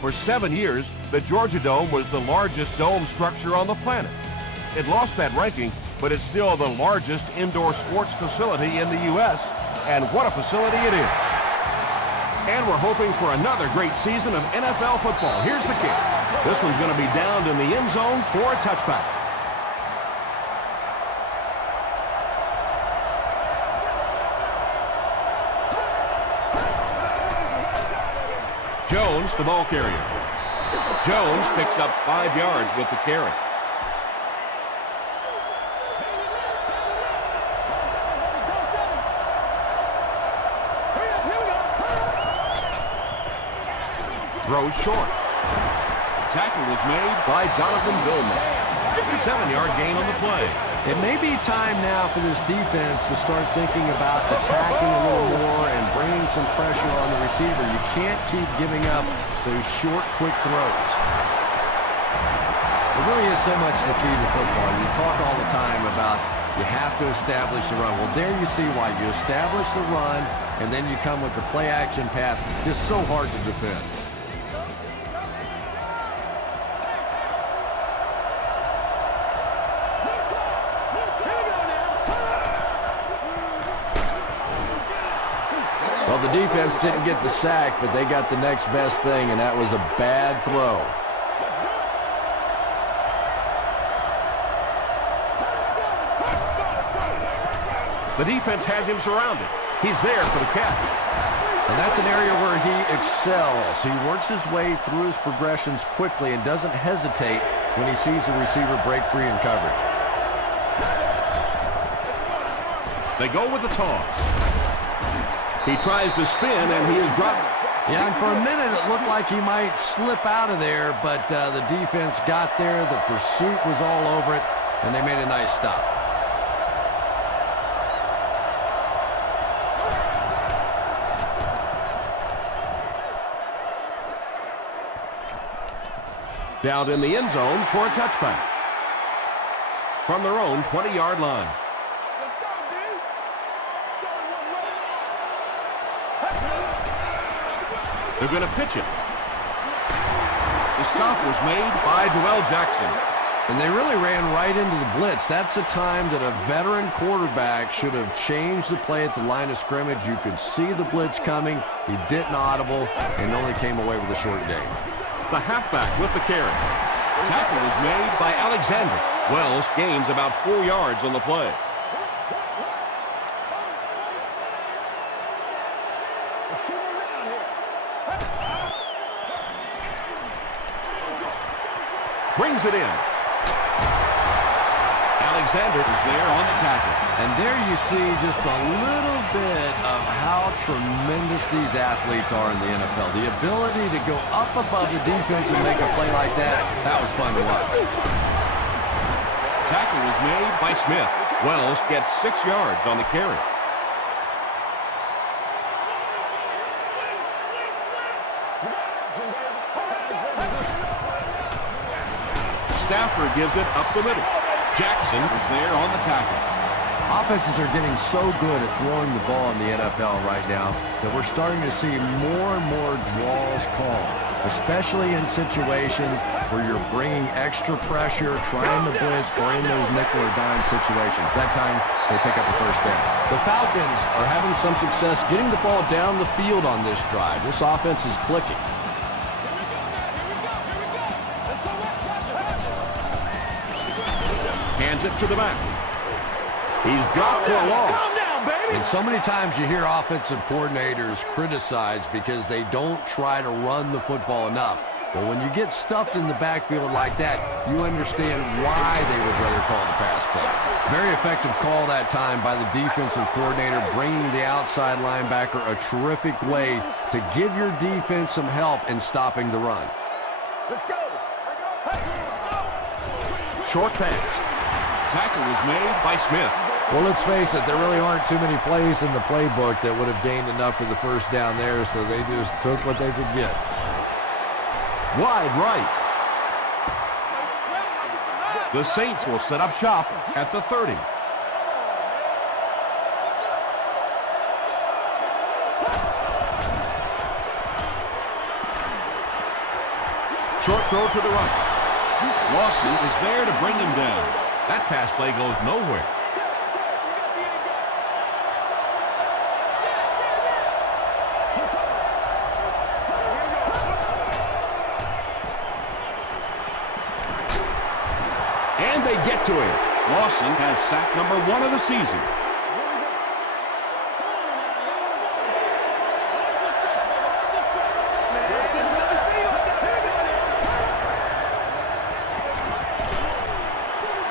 For 7 years, the Georgia Dome was the largest dome structure on the planet. It lost that ranking, but it's still the largest indoor sports facility in the U.S., and what a facility it is. And we're hoping for another great season of NFL football. Here's the kick. This one's going to be downed in the end zone for a touchback. Jones, the ball carrier. Jones picks up 5 yards with the carry. Throws short. Tackle was made by Jonathan Vilma. 57-yard gain on the play. It may be time now for this defense to start thinking about attacking a little more and bringing some pressure on the receiver. You can't keep giving up those short, quick throws. It really is so much the key to football. You talk all the time about you have to establish the run. Well, there you see why. You establish the run, and then you come with the play-action pass. Just so hard to defend. Well, the defense didn't get the sack, but they got the next best thing, and that was a bad throw. The defense has him surrounded. He's there for the catch. And that's an area where he excels. He works his way through his progressions quickly and doesn't hesitate when he sees a receiver break free in coverage. They go with the toss. He tries to spin, and he is dropped. Yeah, and for a minute it looked like he might slip out of there, but the defense got there. The pursuit was all over it, and they made a nice stop. Down in the end zone for a touchback. From their own 20-yard line. They're going to pitch it. The stop was made by Dwell Jackson. And they really ran right into the blitz. That's a time that a veteran quarterback should have changed the play at the line of scrimmage. You could see the blitz coming. He didn't audible and only came away with a short gain. The halfback with the carry. Tackle was made by Alexander. Wells gains about 4 yards on the play. Brings it in. Alexander is there on the tackle. And there you see just a little bit of how tremendous these athletes are in the NFL. The ability to go up above the defense and make a play like that, that was fun to watch. Tackle was made by Smith. Wells gets 6 yards on the carry. Stafford gives it up the middle. Jackson is there on the tackle. Offenses are getting so good at throwing the ball in the NFL right now that we're starting to see more and more draws called, especially in situations where you're bringing extra pressure, trying to blitz, or in those nickel or dime situations. That time, they pick up the first down. The Falcons are having some success getting the ball down the field on this drive. This offense is clicking. Hands it to the back. He's dropped for a loss. And so many times you hear offensive coordinators criticized because they don't try to run the football enough. Well, when you get stuffed in the backfield like that, you understand why they would rather call the pass play. Very effective call that time by the defensive coordinator, bringing the outside linebacker a terrific way to give your defense some help in stopping the run. Let's go. Short pass. Tackle was made by Smith. Well, let's face it, there really aren't too many plays in the playbook that would have gained enough for the first down there, so they just took what they could get. Wide right. The Saints will set up shop at the 30. Short throw to the right. Lawson is there to bring him down. That pass play goes nowhere. And they get to him. Lawson has sack number 1 of the season.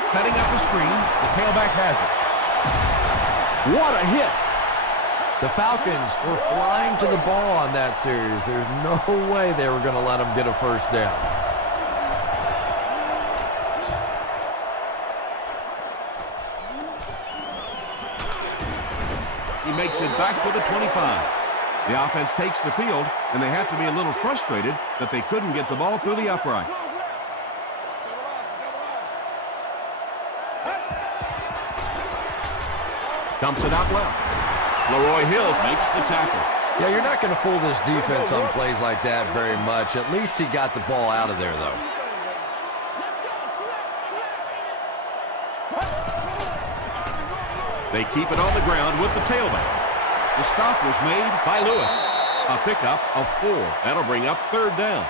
Setting up the screen, the tailback has it. What a hit! The Falcons were flying to the ball on that series. There's no way they were going to let them get a first down. He makes it back to the 25. The offense takes the field, and they have to be a little frustrated that they couldn't get the ball through the uprights. Dumps it out left. Leroy Hill makes the tackle. Yeah, you're not going to fool this defense on plays like that very much. At least he got the ball out of there, though. They keep it on the ground with the tailback. The stop was made by Lewis. A pickup of 4. That'll bring up 3rd down.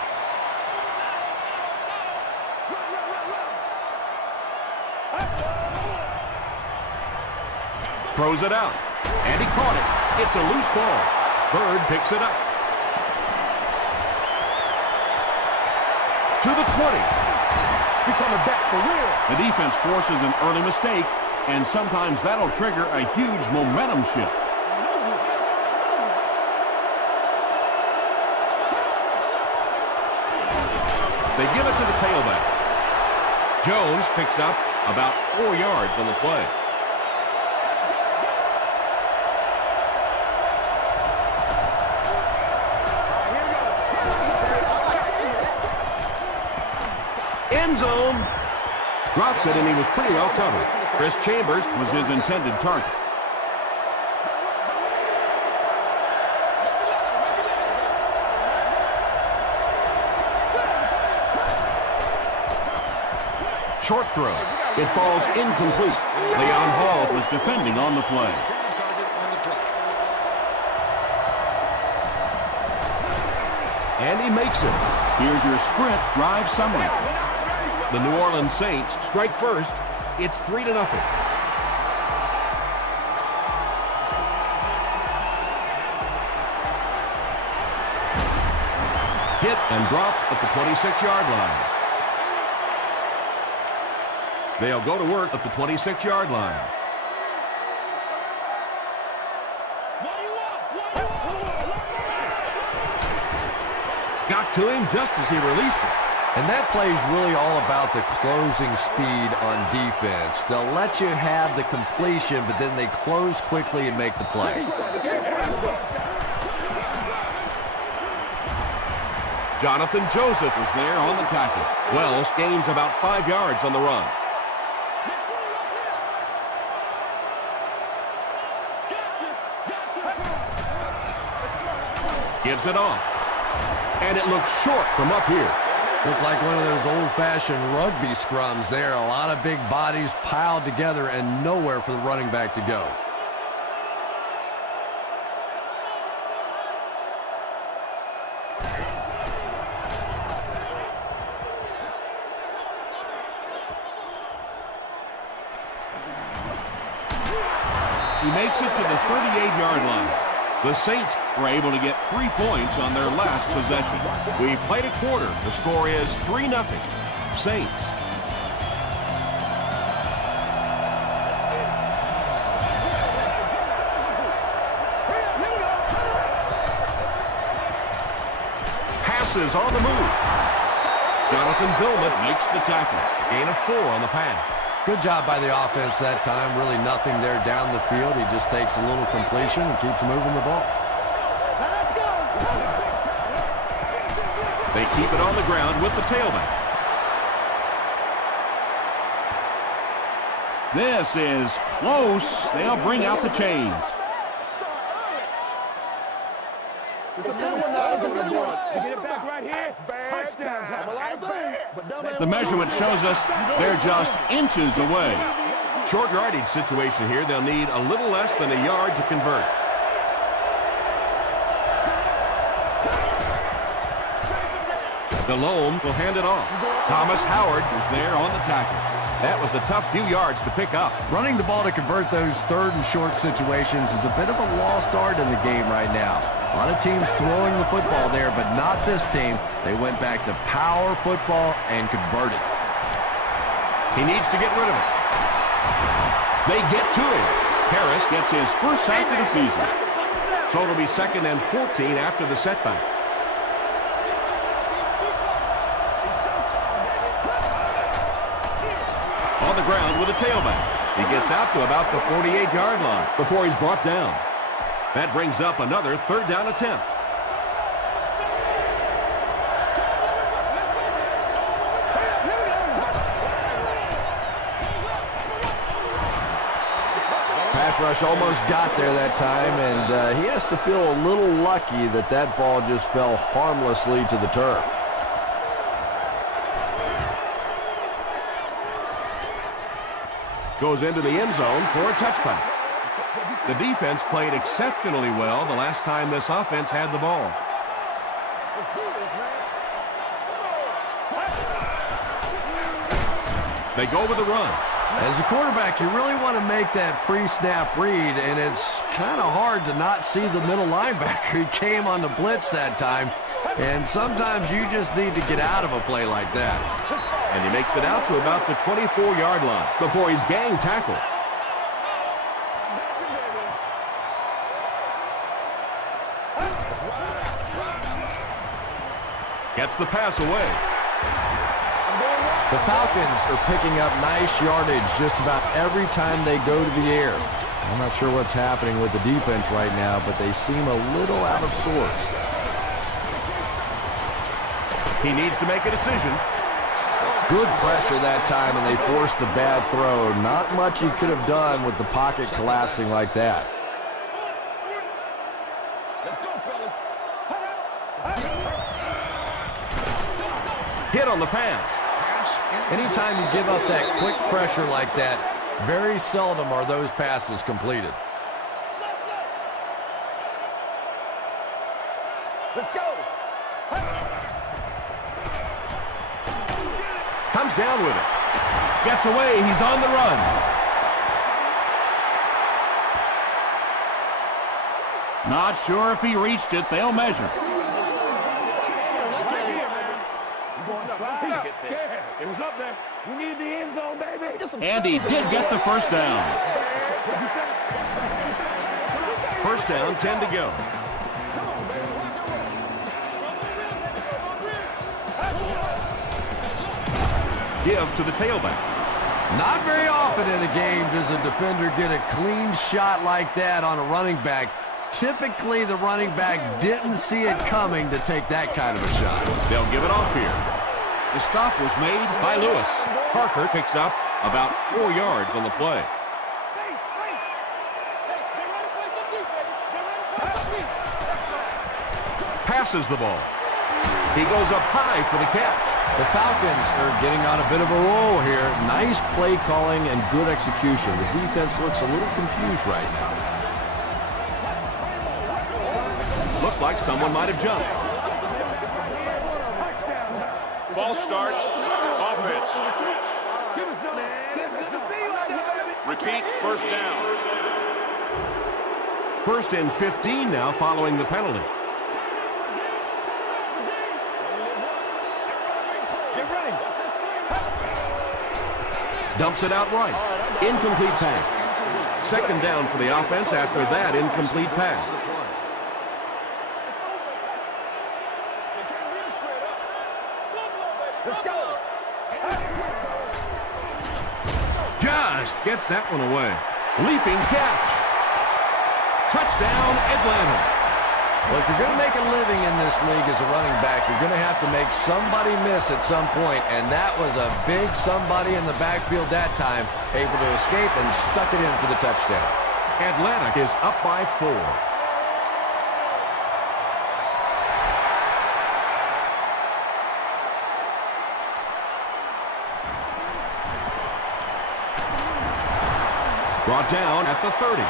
Throws it out. And he caught it. It's a loose ball. Bird picks it up. To the 20. He's coming back for real. The defense forces an early mistake, and sometimes that'll trigger a huge momentum shift. They give it to the tailback. Jones picks up about 4 yards on the play. End zone. Drops it, and he was pretty well covered. Chris Chambers was his intended target. Short throw. It falls incomplete. Leon Hall was defending on the play. And he makes it. Here's your sprint drive summary. The New Orleans Saints strike first. It's 3-0. Hit and dropped at the 26-yard line. They'll go to work at the 26-yard line. Got to him just as he released it. And that play is really all about the closing speed on defense. They'll let you have the completion, but then they close quickly and make the play. Jonathan Joseph is there on the tackle. Wells gains about 5 yards on the run. Gives it off. And it looks short from up here. Looked like one of those old-fashioned rugby scrums there. A lot of big bodies piled together and nowhere for the running back to go. He makes it to the 38-yard line. The Saints were able to get 3 points on their last possession. We played a quarter. The score is 3-0. Saints. Passes on the move. Jonathan Vilmet makes the tackle. Gain of 4 on the pass. Good job by the offense that time. Really nothing there down the field. He just takes a little completion and keeps moving the ball. Let's go. They keep it on the ground with the tailback. This is close. They'll bring out the chains. It's a good one now. It's a good one. Get it back right here. Touchdown time. A lot of things, but don't. The measurement shows us they're just inches away. Short yardage situation here. They'll need a little less than a yard to convert. Delhomme will hand it off. Thomas Howard is there on the tackle. That was a tough few yards to pick up. Running the ball to convert those third and short situations is a bit of a lost art in the game right now. A lot of teams throwing the football there, but not this team. They went back to power football and converted. He needs to get rid of it. They get to him. Harris gets his first sack of the season. So it'll be 2nd and 14 after the setback. On the ground with a tailback. He gets out to about the 48-yard line before he's brought down. That brings up another 3rd down attempt. Pass rush almost got there that time, and he has to feel a little lucky that that ball just fell harmlessly to the turf. Goes into the end zone for a touchback. The defense played exceptionally well the last time this offense had the ball. They go with a run. As a quarterback, you really want to make that pre-snap read, and it's kind of hard to not see the middle linebacker. He came on the blitz that time, and sometimes you just need to get out of a play like that. And he makes it out to about the 24-yard line before he's gang tackled. Gets the pass away. The Falcons are picking up nice yardage just about every time they go to the air. I'm not sure what's happening with the defense right now, but they seem a little out of sorts. He needs to make a decision. Good pressure that time, and they forced the bad throw. Not much he could have done with the pocket collapsing like that. Let's go, fellas. Hit on the pass. Anytime you give up that quick pressure like that, very seldom are those passes completed. Let's go. Comes down with it. Gets away. He's on the run. Not sure if he reached it. They'll measure. It was up there. We need the end zone, baby. And he did get the first down. First down, 10 to go. Give to the tailback. Not very often in a game does a defender get a clean shot like that on a running back. Typically, the running back didn't see it coming to take that kind of a shot. They'll give it off here. The stop was made by Lewis. Parker picks up about 4 yards on the play. Passes the ball. He goes up high for the catch. The Falcons are getting on a bit of a roll here. Nice play calling and good execution. The defense looks a little confused right now. Looked like someone might have jumped. False start. Offense. Repeat, first down. 1st and 15 now following the penalty. Dumps it out right. Incomplete pass. 2nd down for the offense after that incomplete pass. Let's go. Just gets that one away. Leaping catch. Touchdown, Atlanta. Well, if you're going to make a living in this league as a running back, you're going to have to make somebody miss at some point, and that was a big somebody in the backfield that time, able to escape and stuck it in for the touchdown. Atlanta is up by 4. Brought down at the 30.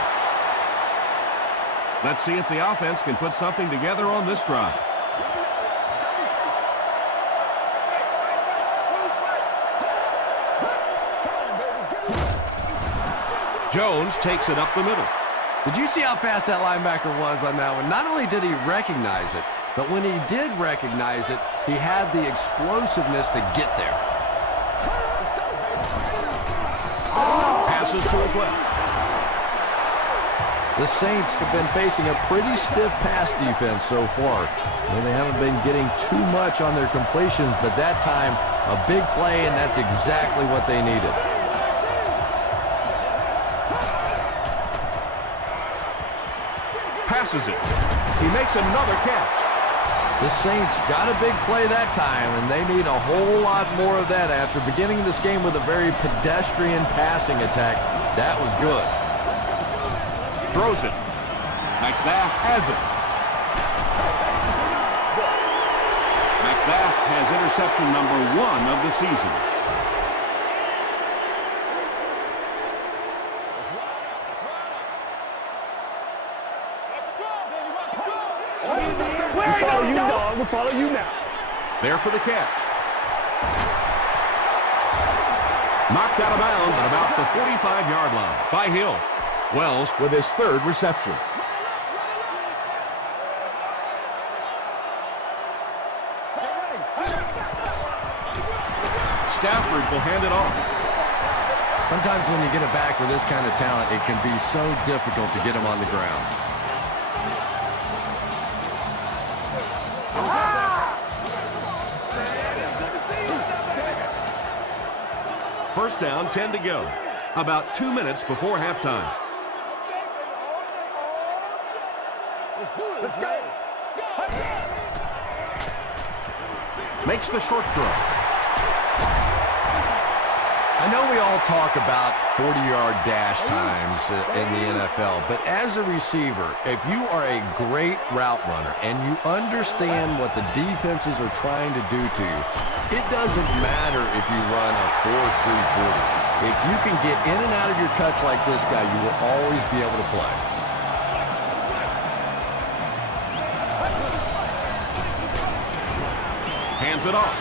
Let's see if the offense can put something together on this drive. Jones takes it up the middle. Did you see how fast that linebacker was on that one? Not only did he recognize it, but when he did recognize it, he had the explosiveness to get there. Passes to his left. The Saints have been facing a pretty stiff pass defense so far. Well, they haven't been getting too much on their completions, but that time, a big play, and that's exactly what they needed. Passes it. He makes another catch. The Saints got a big play that time, and they need a whole lot more of that after beginning this game with a very pedestrian passing attack. That was good. Throws it. Macbeth has it. Macbeth has interception number 1 of the season. We follow you, dog. We'll follow you now. There for the catch. Knocked out of bounds at about the 45-yard line by Hill. Wells with his 3rd reception. Stafford will hand it off. Sometimes when you get it back with this kind of talent, it can be so difficult to get him on the ground. First down, 10 to go. About 2 minutes before halftime. Let's go. Makes the short throw. I know we all talk about 40-yard dash times in the NFL, but as a receiver, if you are a great route runner and you understand what the defenses are trying to do to you, it doesn't matter if you run a 4.3 40. If you can get in and out of your cuts like this guy, you will always be able to play. Hands it off.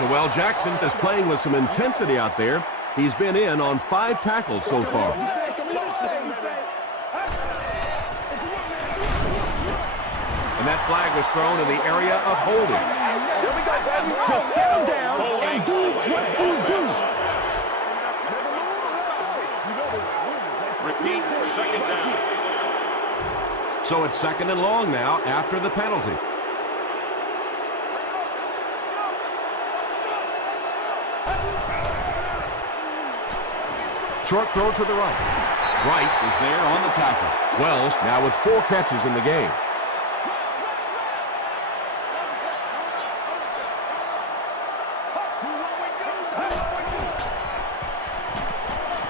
Noel Jackson is playing with some intensity out there. He's been in on 5 tackles so far. And that flag was thrown in the area of holding. Here we go, baby. Just settle down and do what you do. Repeat, 2nd down. So it's 2nd and long now after the penalty. Short throw to the right. Wright is there on the tackle. Wells now with 4 catches in the game.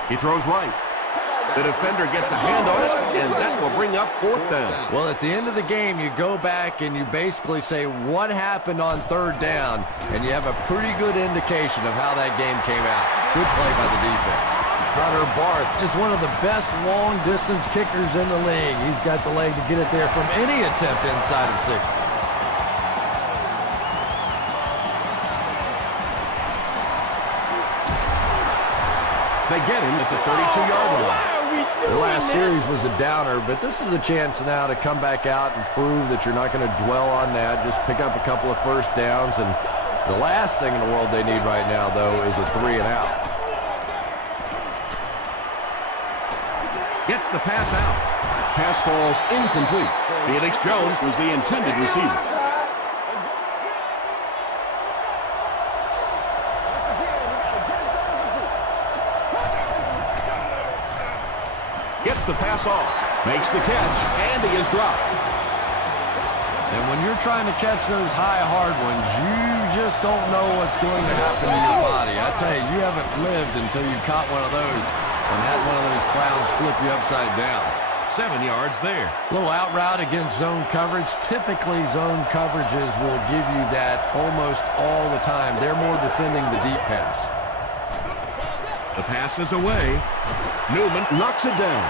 He throws right. The defender gets a hand on it, and that will bring up 4th down. Well, at the end of the game, you go back and you basically say what happened on 3rd down, and you have a pretty good indication of how that game came out. Good play by the defense. Connor Barth is one of the best long-distance kickers in the league. He's got the leg to get it there from any attempt inside of 60. They get him at the 32-yard line. The last series was a downer, but this is a chance now to come back out and prove that you're not going to dwell on that. Just pick up a couple of first downs, and the last thing in the world they need right now, though, is a 3-and-out. Gets the pass out. Pass falls incomplete. Felix Jones was the intended receiver. Gets the pass off. Makes the catch, and he is dropped. And when you're trying to catch those high, hard ones, you just don't know what's going to happen to your body. I tell you, you haven't lived until you caught one of those and had one of those clowns flip you upside down. 7 yards there. Little out route against zone coverage. Typically, zone coverages will give you that almost all the time. They're more defending the deep pass. The pass is away. Newman knocks it down.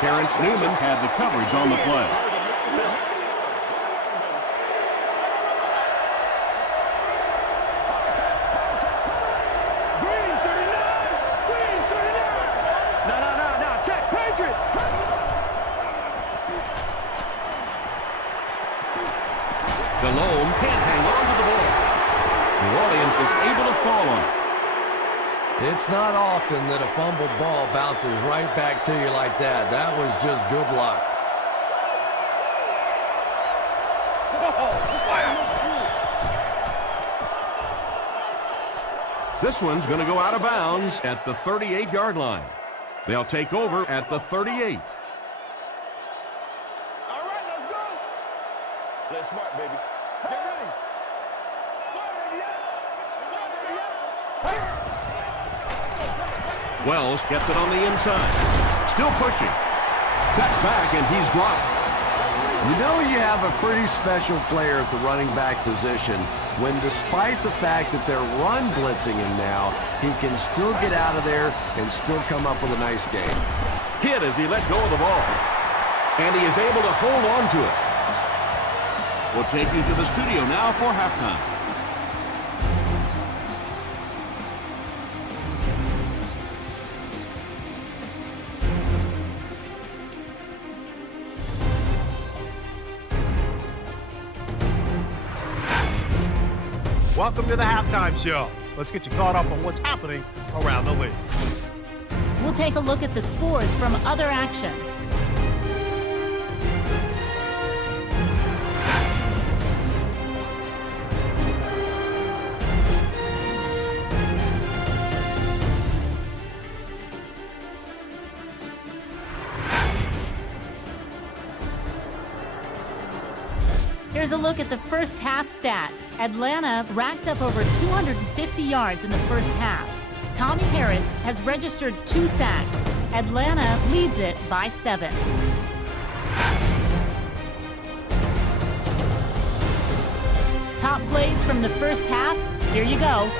Terrence Newman had the coverage on the play. No. Check. Patriot. Delhomme can't hang on to the ball. New Orleans is able to fall on it. It's not often that a fumbled ball bounces right back to you like that. That was just good luck. This one's going to go out of bounds at the 38-yard line. They'll take over at the 38. All right, let's go. Play smart, baby. Get ready. Wells gets it on the inside. Still pushing. Cuts back, and he's dropped. You know you have a pretty special player at the running back position when, despite the fact that they're run blitzing him now, he can still get out of there and still come up with a nice game. Hit as he let go of the ball. And he is able to hold on to it. We'll take you to the studio now for halftime. Welcome to the halftime show. Let's get you caught up on what's happening around the league. We'll take a look at the scores from other action. Here's a look at the first half stats. Atlanta racked up over 250 yards in the first half. Tommy Harris has registered 2 sacks. Atlanta leads it by 7. Top plays from the first half. Here you go.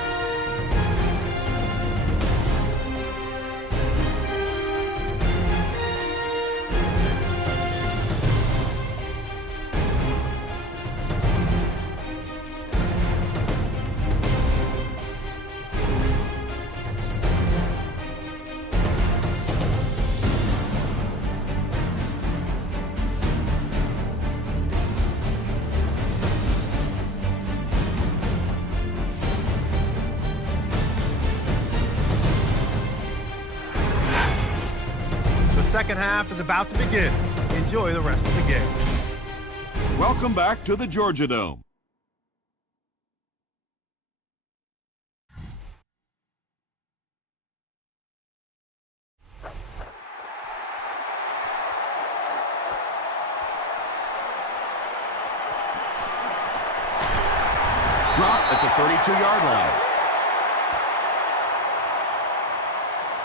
The second half is about to begin. Enjoy the rest of the game. Welcome back to the Georgia Dome. Dropped at the 32-yard line.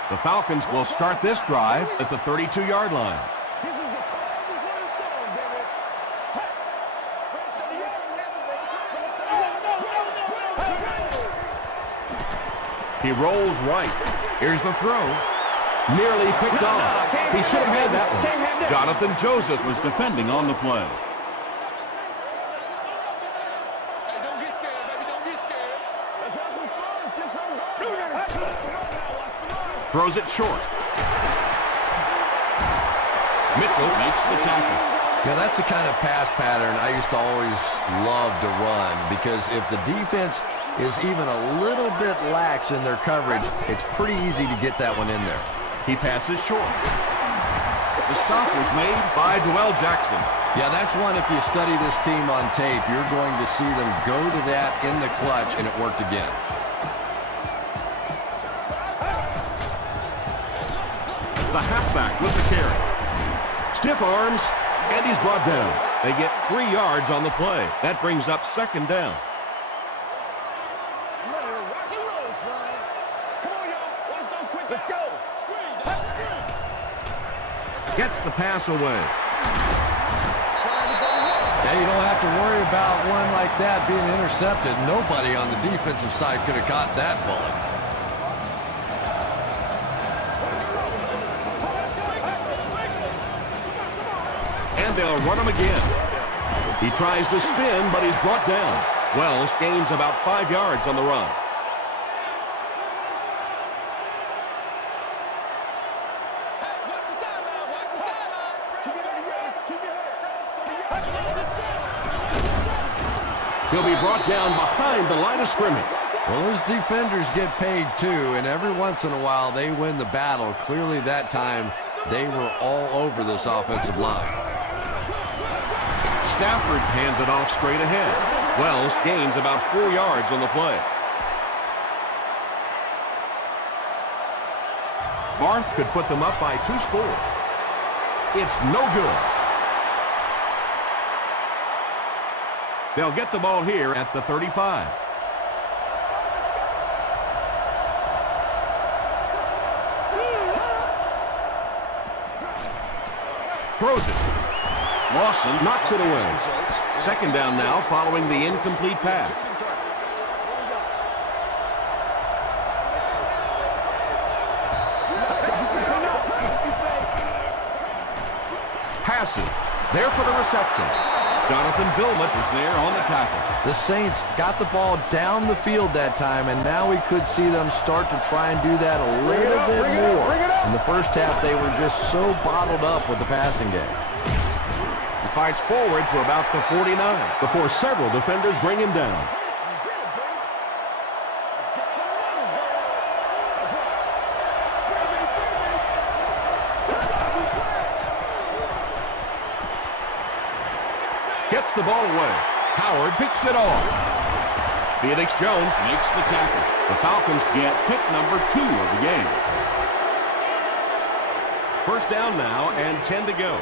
The Falcons will start this drive at the 32-yard line. This is the calm before the storm, baby. He rolls right. Here's the throw. Nearly picked off. He should have had that one. Jonathan Joseph was defending on the play. Don't get scared, baby. Don't get scared. Let's have some fun. Let's get some going. Throws it short. Mitchell makes the tackle. Yeah, that's the kind of pass pattern I used to always love to run, because if the defense is even a little bit lax in their coverage, it's pretty easy to get that one in there. He passes short. The stop was made by Dwell Jackson. Yeah, that's one, if you study this team on tape, you're going to see them go to that in the clutch, and it worked again. The halfback with the carry. Stiff arms, and he's brought down. They get 3 yards on the play. That brings up second down. Let's go. Gets the pass away. Yeah, you don't have to worry about one like that being intercepted. Nobody on the defensive side could have caught that bullet. they'll run him again. He tries to spin, but he's brought down. Wells gains about 5 yards on the run. He'll be brought down behind the line of scrimmage. Well, those defenders get paid too, and every once in a while they win the battle. Clearly that time they were all over this offensive line. Stafford hands it off straight ahead. Wells gains about 4 yards on the play. Barth could put them up by 2 scores. It's no good. They'll get the ball here at the 35. Throws it. Lawson knocks it away. Second down now following the incomplete pass. Passing. There for the reception. Jonathan Vilmot is there on the tackle. The Saints got the ball down the field that time, and now we could see them start to try and do that a little bit more. In the first half, they were just so bottled up with the passing game. He fights forward to about the 49 before several defenders bring him down. Gets the ball away. Howard picks it off. Felix Jones makes the tackle. The Falcons get pick number 2 of the game. First down now and 10 to go.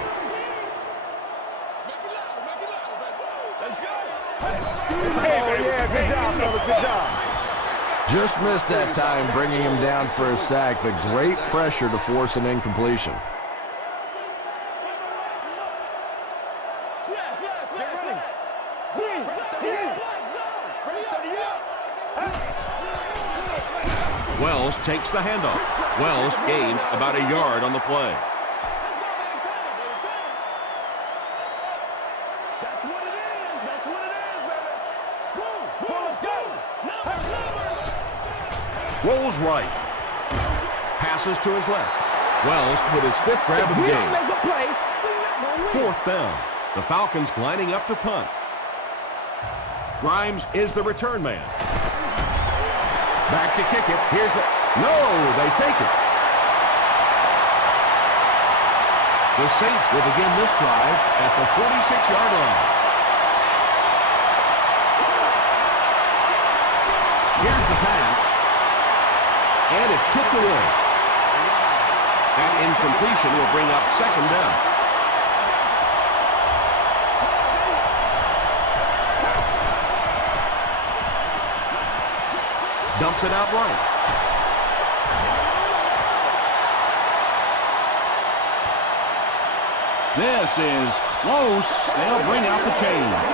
Good job, fellas. Good job. Just missed that time bringing him down for a sack, but great pressure to force an incompletion. Wells takes the handoff. Wells gains about a yard on the play. That's what it is. That's what it is, baby. Let's go. Rolls right. Passes to his left. Wells with his 5th grab of the game. Fourth down. The Falcons lining up to punt. Grimes is the return man. Back to kick it. Here's the... No, they fake it. The Saints will begin this drive at the 46-yard line. Here's the pass. And it's tipped away. That incompletion will bring up second down. Dumps it out right. This is close. They'll bring out the chains.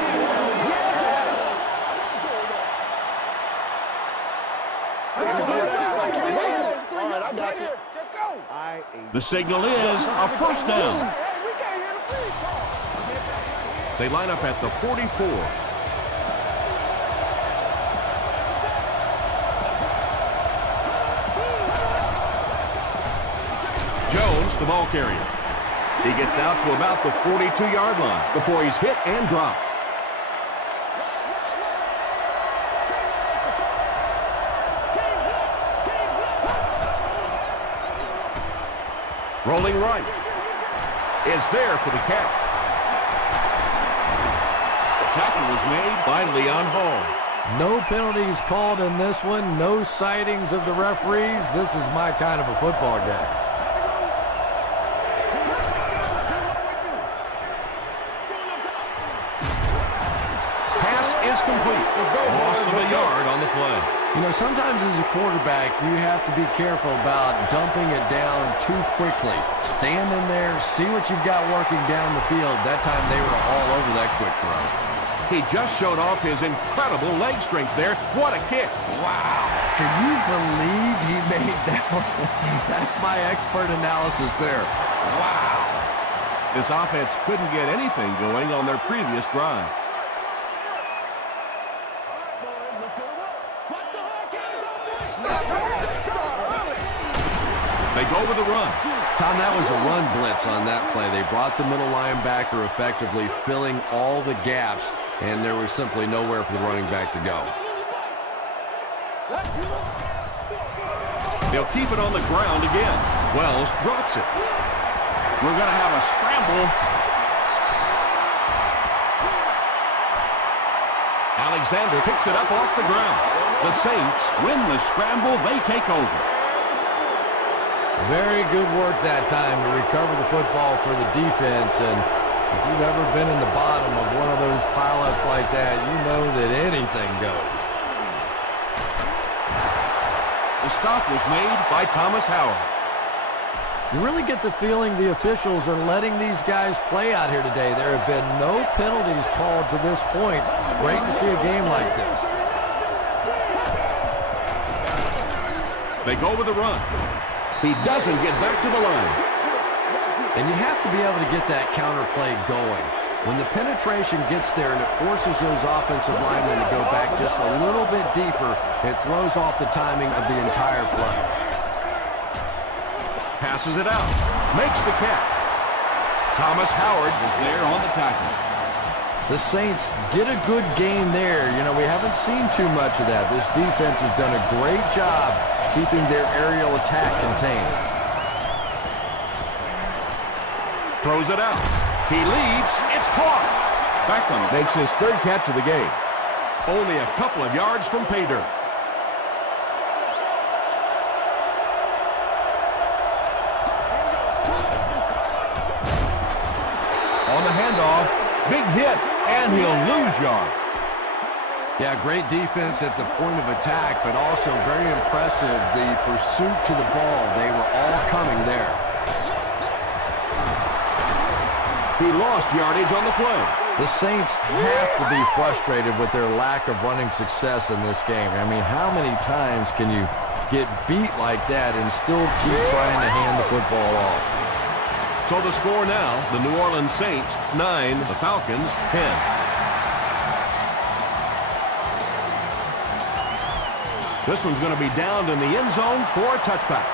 The signal is a first down. They line up at the 44. Jones, the ball carrier. He gets out to about the 42-yard line before he's hit and dropped. Rolling right. Is there for the catch. The tackle was made by Leon Hall. No penalties called in this one. No sightings of the referees. This is my kind of a football game. Complete. Loss of a yard on the play. You know, sometimes as a quarterback, you have to be careful about dumping it down too quickly. Stand in there, see what you've got working down the field. That time they were all over that quick throw. He just showed off his incredible leg strength there. What a kick. Wow. Can you believe he made that one? That's my expert analysis there. Wow. This offense couldn't get anything going on their previous drive. They go with a run. Tom, that was a run blitz on that play. They brought the middle linebacker effectively, filling all the gaps, and there was simply nowhere for the running back to go. They'll keep it on the ground again. Wells drops it. We're going to have a scramble. Alexander picks it up off the ground. The Saints win the scramble. They take over. Very good work that time to recover the football for the defense. And if you've ever been in the bottom of one of those pileups like that, you know that anything goes. The stop was made by Thomas Howard. You really get the feeling the officials are letting these guys play out here today. There have been no penalties called to this point. Great to see a game like this. They go with a run. He doesn't get back to the line. And you have to be able to get that counter play going. When the penetration gets there and it forces those offensive linemen to go back just a little bit deeper, it throws off the timing of the entire play. Passes it out. Makes the catch. Thomas Howard was there on the tackle. The Saints get a good game there. You know, we haven't seen too much of that. This defense has done a great job keeping their aerial attack contained. Throws it out. He leaps. It's caught. Beckham makes his third catch of the game. Only a couple of yards from pay dirt. On the handoff, big hit, and he'll lose yard. Yeah, great defense at the point of attack, but also very impressive, the pursuit to the ball. They were all coming there. He lost yardage on the play. The Saints have to be frustrated with their lack of running success in this game. I mean, how many times can you get beat like that and still keep trying to hand the football off? So the score now, the New Orleans Saints 9, the Falcons 10. This one's going to be down in the end zone for a touchback.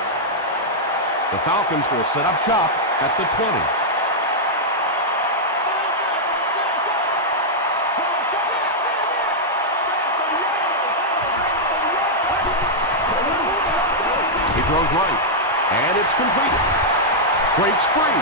The Falcons will set up shop at the 20. He throws right, and it's completed. Breaks free.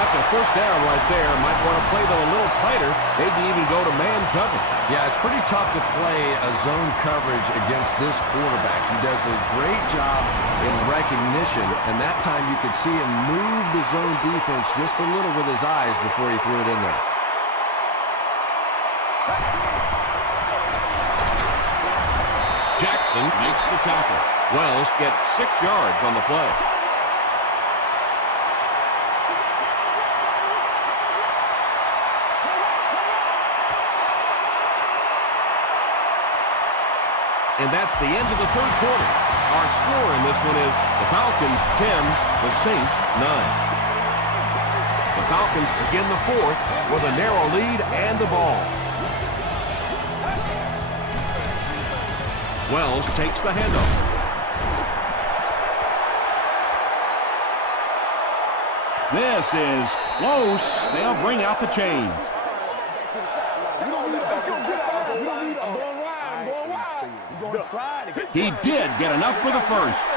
That's a first down right there. Might want to play them a little tighter. Maybe even go to man cover. Yeah, it's pretty tough to play a zone coverage against this quarterback. He does a great job in recognition, and that time you could see him move the zone defense just a little with his eyes before he threw it in there. Jackson makes the tackle. Wells gets 6 yards on the play. And that's the end of the third quarter. Our score in this one is the Falcons 10, the Saints 9. The Falcons begin the fourth with a narrow lead and the ball. Wells takes the handoff. This is close. They'll bring out the chains. He did get enough for the first.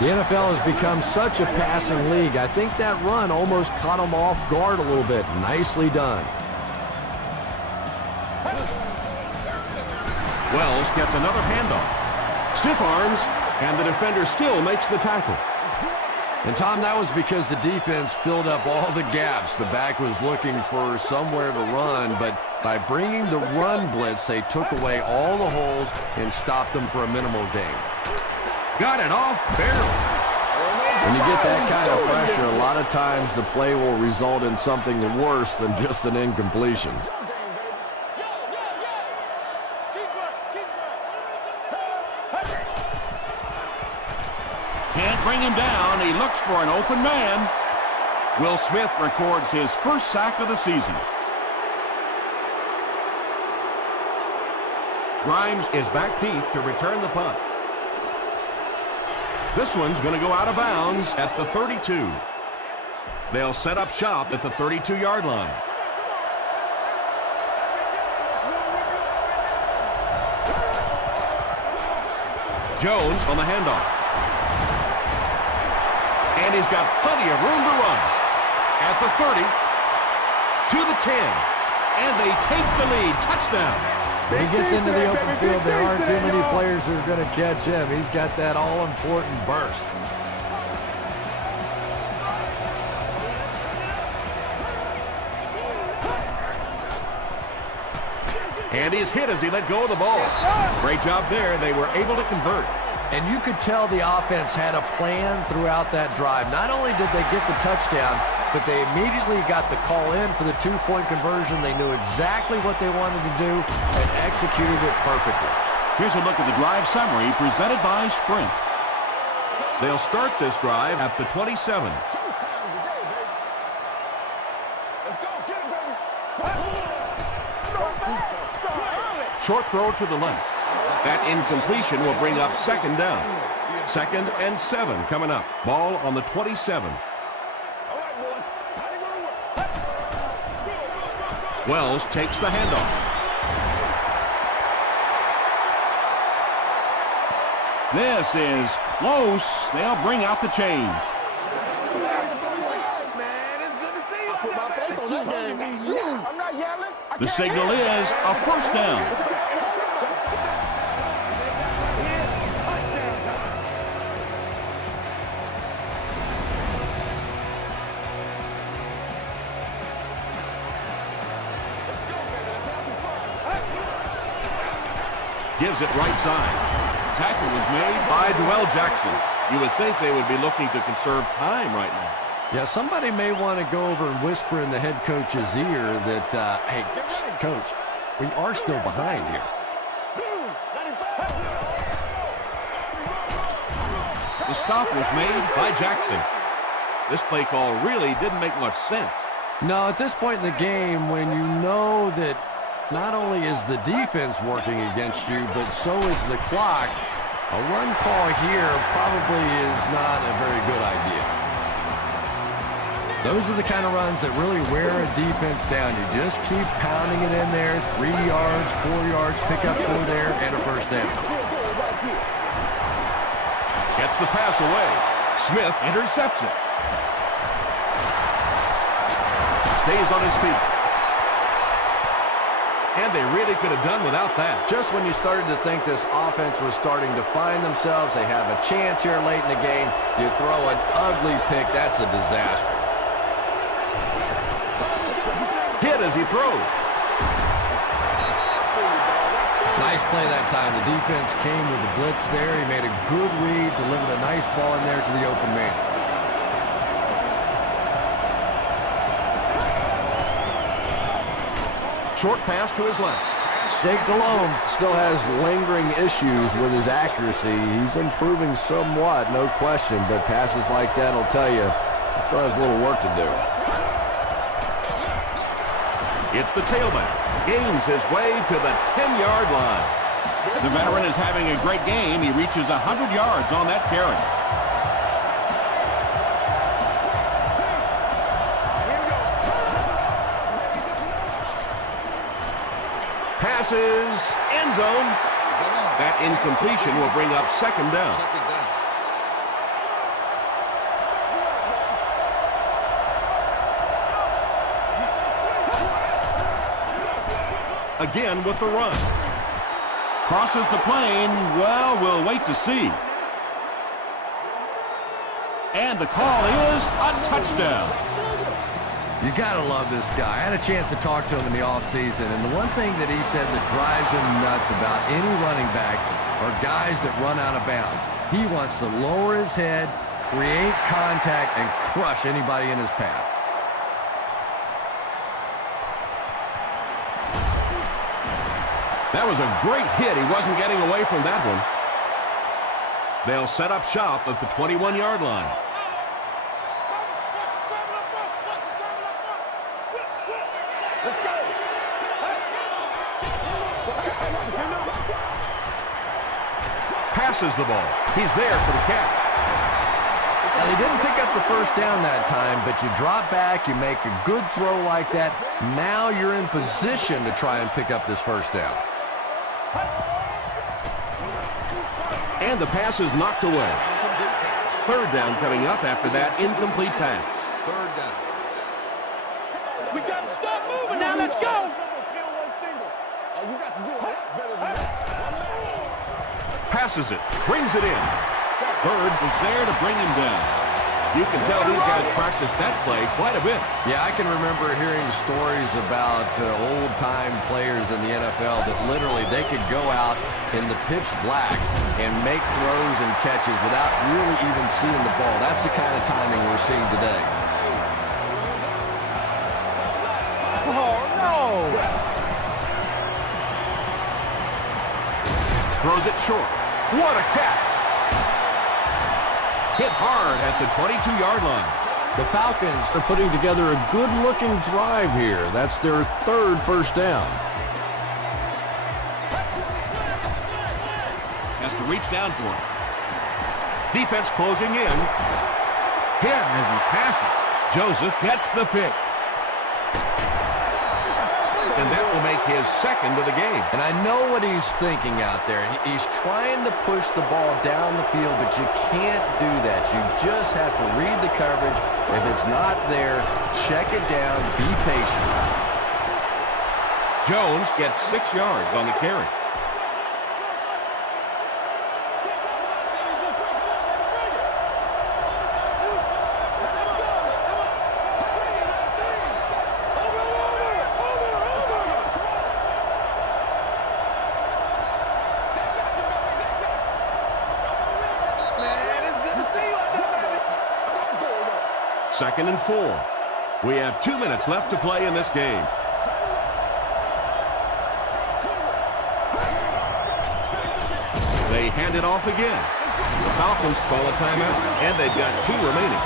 The NFL has become such a passing league. I think that run almost caught him off guard a little bit. Nicely done. Wells gets another handoff. Stiff arms, and the defender still makes the tackle. And, Tom, that was because the defense filled up all the gaps. The back was looking for somewhere to run, but by bringing the run blitz, they took away all the holes and stopped them for a minimal gain. Got it off barely. When you get that kind of pressure, a lot of times the play will result in something worse than just an incompletion. Can't bring him down. He looks for an open man. Will Smith records his first sack of the season. Grimes is back deep to return the punt. This one's going to go out of bounds at the 32. They'll set up shop at the 32-yard line. Jones on the handoff. And he's got plenty of room to run. At the 30, to the 10, and they take the lead. Touchdown. When he gets into the open field, there aren't too many players who are going to catch him. He's got that all-important burst. And he's hit as he let go of the ball. Great job there. They were able to convert. And you could tell the offense had a plan throughout that drive. Not only did they get the touchdown, but they immediately got the call in for the two-point conversion. They knew exactly what they wanted to do and executed it perfectly. Here's a look at the drive summary presented by Sprint. They'll start this drive at the 27. Short throw to the left. That incompletion will bring up second down. 2nd and 7 coming up. Ball on the 27. Wells takes the handoff. This is close. They'll bring out the chains. The signal is a first down. Gives it right side. Tackle was made by Dwell Jackson. You would think they would be looking to conserve time right now. Yeah, somebody may want to go over and whisper in the head coach's ear that, hey, coach, we are still behind here. The stop was made by Jackson. This play call really didn't make much sense. No, at this point in the game, when you know that not only is the defense working against you, but so is the clock, a run call here probably is not a very good idea. Those are the kind of runs that really wear a defense down. You just keep pounding it in there, 3 yards, 4 yards, pick up 4 there, and a first down. Gets the pass away. Smith intercepts it. Stays on his feet. And they really could have done without that. Just when you started to think this offense was starting to find themselves, they have a chance here late in the game, you throw an ugly pick, that's a disaster. Hit as he throws. Nice play that time. The defense came with the blitz there. He made a good read, delivered a nice ball in there to the open man. Short pass to his left. Jake Delhomme still has lingering issues with his accuracy. He's improving somewhat, no question, but passes like that will tell you he still has a little work to do. It's the tailback. Gains his way to the 10-yard line. The veteran is having a great game. He reaches 100 yards on that carry. Passes, end zone. That incompletion will bring up second down. Again with the run. Crosses the plane. Well, we'll wait to see. And the call is a touchdown. You got to love this guy. I had a chance to talk to him in the offseason, and the one thing that he said that drives him nuts about any running back are guys that run out of bounds. He wants to lower his head, create contact, and crush anybody in his path. That was a great hit. He wasn't getting away from that one. They'll set up shop at the 21-yard line. Passes the ball. He's there for the catch. Now, they didn't pick up the first down that time, but you drop back, you make a good throw like that. Now you're in position to try and pick up this first down. And the pass is knocked away. Third down coming up after that incomplete pass. Third down. We got to stop moving now. Let's go. Passes it. Brings it in. Bird was there to bring him down. You can tell these guys practiced that play quite a bit. Yeah, I can remember hearing stories about old-time players in the NFL that literally they could go out in the pitch black and make throws and catches without really even seeing the ball. That's the kind of timing we're seeing today. Oh, no. Throws it short. What a catch! Hit hard at the 22-yard line. The Falcons are putting together a good-looking drive here. That's their third first down. Has to reach down for it. Defense closing in. Hit as he passes. Joseph gets the pick. And that will make his second of the game. And I know what he's thinking out there. He's trying to push the ball down the field, but you can't do that. You just have to read the coverage. If it's not there, check it down, be patient. Jones gets 6 yards on the carry. Second and 4. We have 2 minutes left to play in this game. They hand it off again. The Falcons call a timeout, and they've got 2 remaining.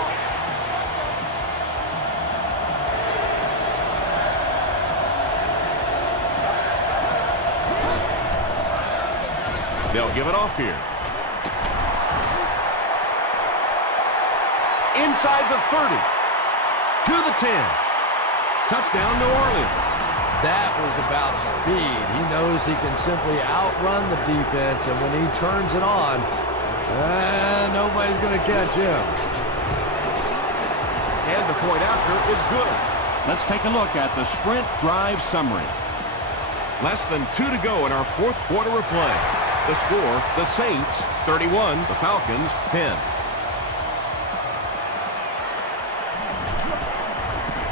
They'll give it off here. Inside the 30, to the 10. Touchdown, New Orleans. That was about speed. He knows he can simply outrun the defense, and when he turns it on, nobody's going to catch him. And the point after is good. Let's take a look at the sprint drive summary. Less than 2 to go in our fourth quarter of play. The score, the Saints 31, the Falcons 10.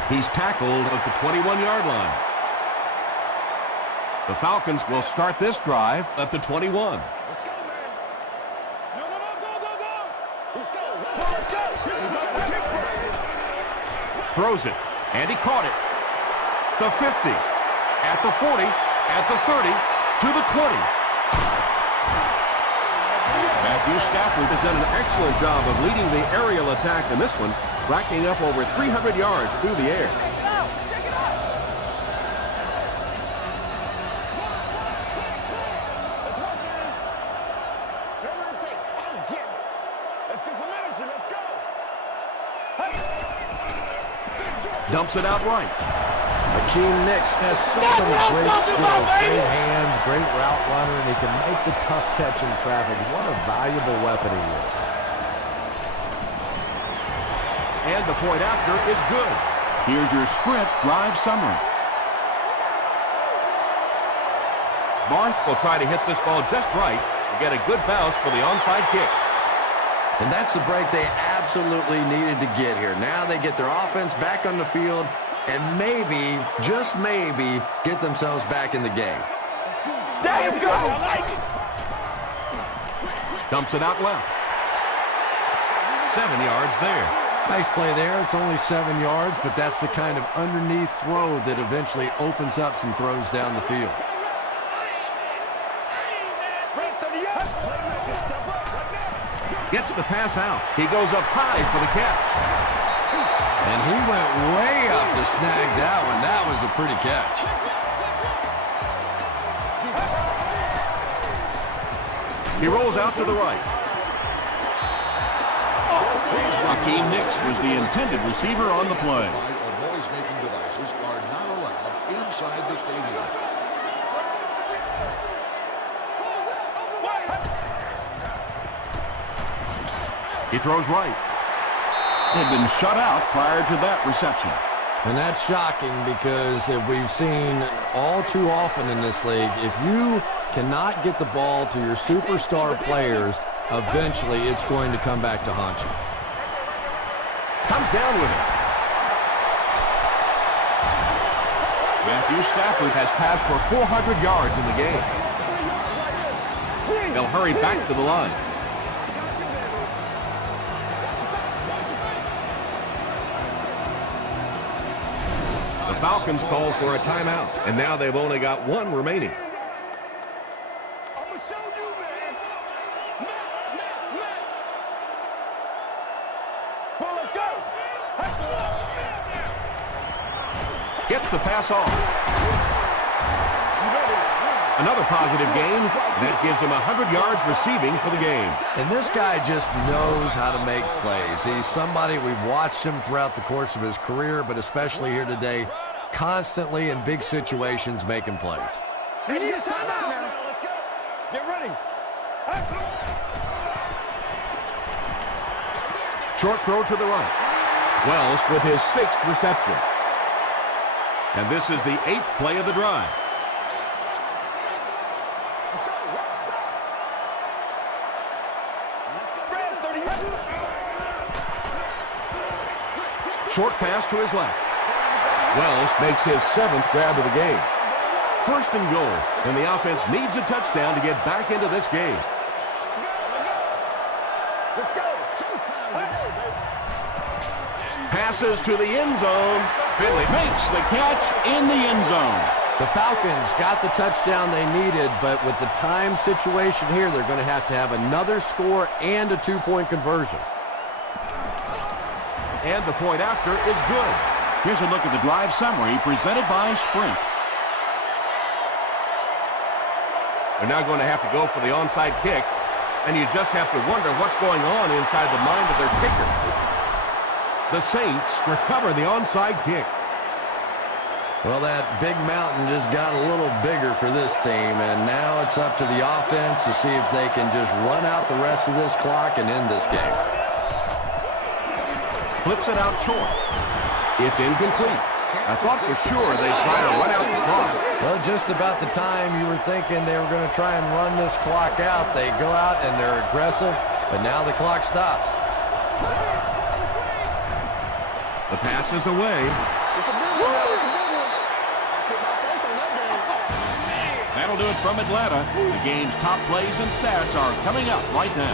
He's tackled at the 21-yard line. The Falcons will start this drive at the 21. Let's go, man. No, go. Let's go. Throws it, and he caught it. The 50, at the 40, at the 30, to the 20. Matthew Stafford has done an excellent job of leading the aerial attack in this one, racking up over 300 yards through the air. Check it out. Let's work, man. Whatever it takes, I'm getting it. Let's get some energy. Let's go. Hey. Dumps it out right. Akeem Nicks has so many great skills, great hands, great route runner, and he can make the tough catch in traffic. What a valuable weapon he is. And the point after is good. Here's your sprint drive summary. Barth will try to hit this ball just right and get a good bounce for the onside kick. And that's the break they absolutely needed to get here. Now they get their offense back on the field and maybe, just maybe, get themselves back in the game. There you go. I like it. Dumps it out left. 7 yards there. Nice play there. It's only 7 yards, but that's the kind of underneath throw that eventually opens up some throws down the field. Gets the pass out. He goes up high for the catch. And he went way up to snag that one. That was a pretty catch. He rolls out to the right. Hakeem Nicks was the intended receiver on the play. Noise-making devices are not allowed inside the stadium. He throws right. Had been shut out prior to that reception. And that's shocking because if we've seen all too often in this league, if you cannot get the ball to your superstar players, eventually it's going to come back to haunt you. Comes down with it. Matthew Stafford Has passed for 400 yards in the game. They'll hurry back to the line. The Falcons call for a timeout, and now they've only got one remaining. I'm gonna show you, man. Match. Well, let's go. Gets the pass off. Another positive game. That gives him 100 yards receiving for the game. And this guy just knows how to make plays. He's somebody, we've watched him throughout the course of his career, but especially here today, constantly in big situations making plays. We need a timeout. Let's go. Get ready. Short throw to the right. Wells with his 6th reception. And this is the 8th play of the drive. Let's go. Short pass to his left. Wells makes his 7th grab of the game. 1st and goal, and the offense needs a touchdown to get back into this game. Let's go. Showtime. passes to the end zone. Finley makes the catch in the end zone. The Falcons got the touchdown they needed, but with the time situation here, they're going to have another score and a two-point conversion. And the point after is good. Here's a look at the drive summary presented by Sprint. They're now going to have to go for the onside kick, and you just have to wonder what's going on inside the mind of their kicker. The Saints recover the onside kick. Well, that big mountain just got a little bigger for this team, and now it's up to the offense to see if they can just run out the rest of this clock and end this game. Flips it out short. It's incomplete. I thought for sure they'd try to run out the clock. Well, just about the time you were thinking they were going to try and run this clock out, they go out and they're aggressive, but now the clock stops. The pass is away. That'll do it from Atlanta. The game's top plays and stats are coming up right now.